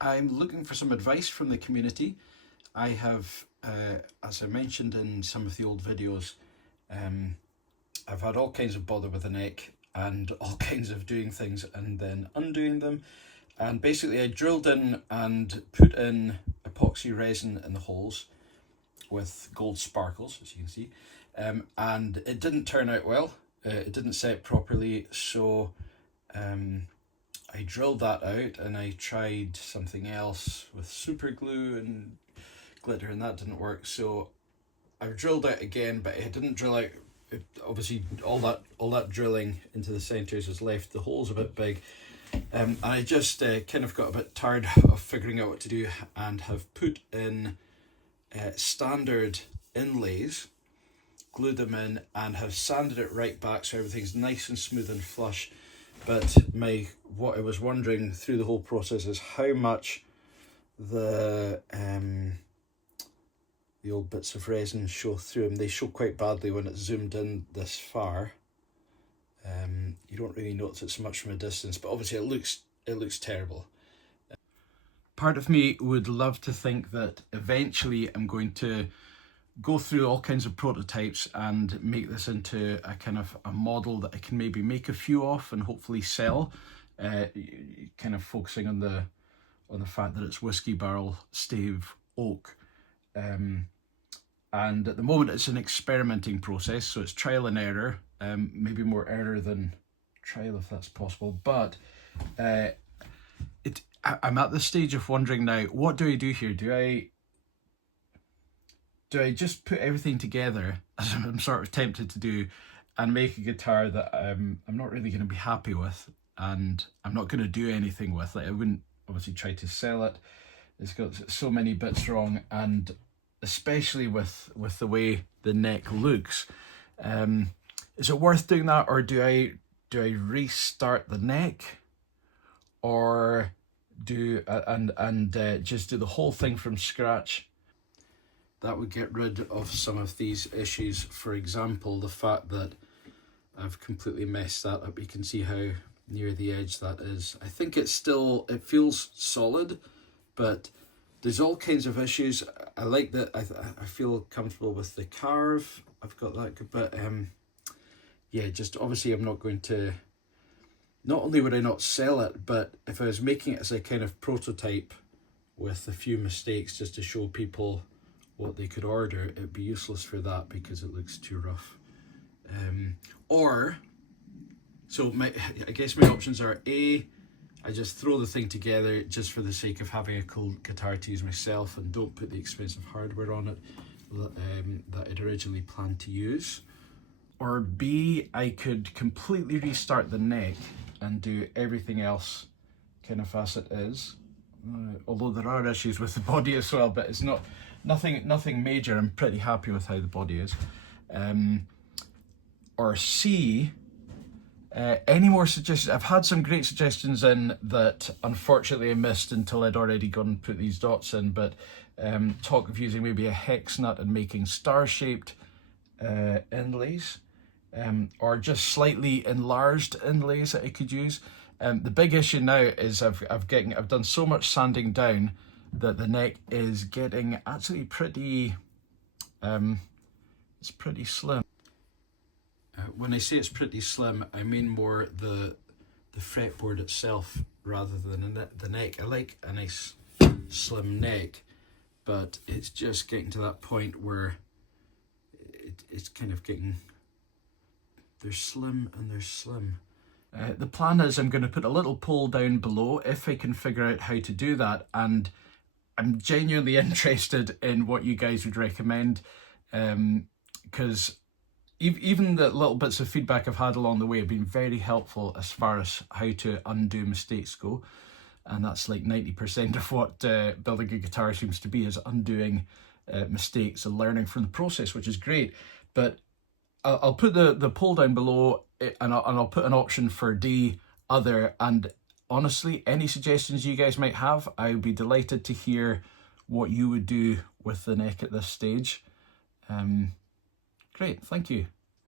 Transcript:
I'm looking for some advice from the community. I have, as I mentioned in some of the old videos, I've had all kinds of bother with the neck and all kinds of doing things and then undoing them. And basically I drilled in and put in epoxy resin in the holes with gold sparkles, as you can see. And it didn't turn out well. It didn't set properly, so I drilled that out and I tried something else with super glue and glitter, and that didn't work. So I've drilled out again, but it didn't drill out. Obviously, all that drilling into the centres has left the holes a bit big. And I just kind of got a bit tired of figuring out what to do and have put in standard inlays, glued them in, and have sanded it right back so everything's nice and smooth and flush. But what I was wondering through the whole process is how much the old bits of resin show through them. They show quite badly when it's zoomed in this far. You don't really notice it so much from a distance, but obviously it looks terrible. Part of me would love to think that eventually I'm going to go through all kinds of prototypes and make this into a kind of a model that I can maybe make a few of and hopefully sell, kind of focusing on the fact that it's whiskey barrel stave oak. And at the moment it's an experimenting process, so it's trial and error, maybe more error than trial if that's possible, but I'm at the stage of wondering now, what do I do here? Do I just put everything together, as I'm sort of tempted to do, and make a guitar that I'm not really going to be happy with, and I'm not going to do anything with? Like, I wouldn't obviously try to sell it. It's got so many bits wrong, and especially with the way the neck looks. Is it worth doing that, or do I restart the neck, or just do the whole thing from scratch? That would get rid of some of these issues. For example, the fact that I've completely messed that up. You can see how near the edge that is. I think it feels solid, but there's all kinds of issues. I like that. I feel comfortable with the carve. I've got that good, but yeah, just obviously I'm not going to, not only would I not sell it, but if I was making it as a kind of prototype with a few mistakes just to show people what they could order, it'd be useless for that because it looks too rough. I guess my options are A, I just throw the thing together just for the sake of having a cool guitar to use myself and don't put the expensive hardware on it that I'd originally planned to use. Or B, I could completely restart the neck and do everything else kind of as it is. Although there are issues with the body as well, but it's nothing major. I'm pretty happy with how the body is. Or C, any more suggestions? I've had some great suggestions in that unfortunately I missed until I'd already gone and put these dots in, but talk of using maybe a hex nut and making star-shaped inlays, or just slightly enlarged inlays that I could use. The big issue now is I've done so much sanding down that the neck is getting actually pretty, it's pretty slim. When I say it's pretty slim, I mean more the fretboard itself rather than the neck. I like a nice slim neck, but it's just getting to that point where it's kind of getting, they're slim and they're slim. The plan is I'm going to put a little poll down below if I can figure out how to do that, and I'm genuinely interested in what you guys would recommend, because even the little bits of feedback I've had along the way have been very helpful as far as how to undo mistakes go, and that's like 90% of what building a guitar seems to be, is undoing mistakes and learning from the process, which is great. But I'll put the poll down below, and I'll put an option for D, other, and honestly, any suggestions you guys might have, I would be delighted to hear what you would do with the neck at this stage. Great, thank you.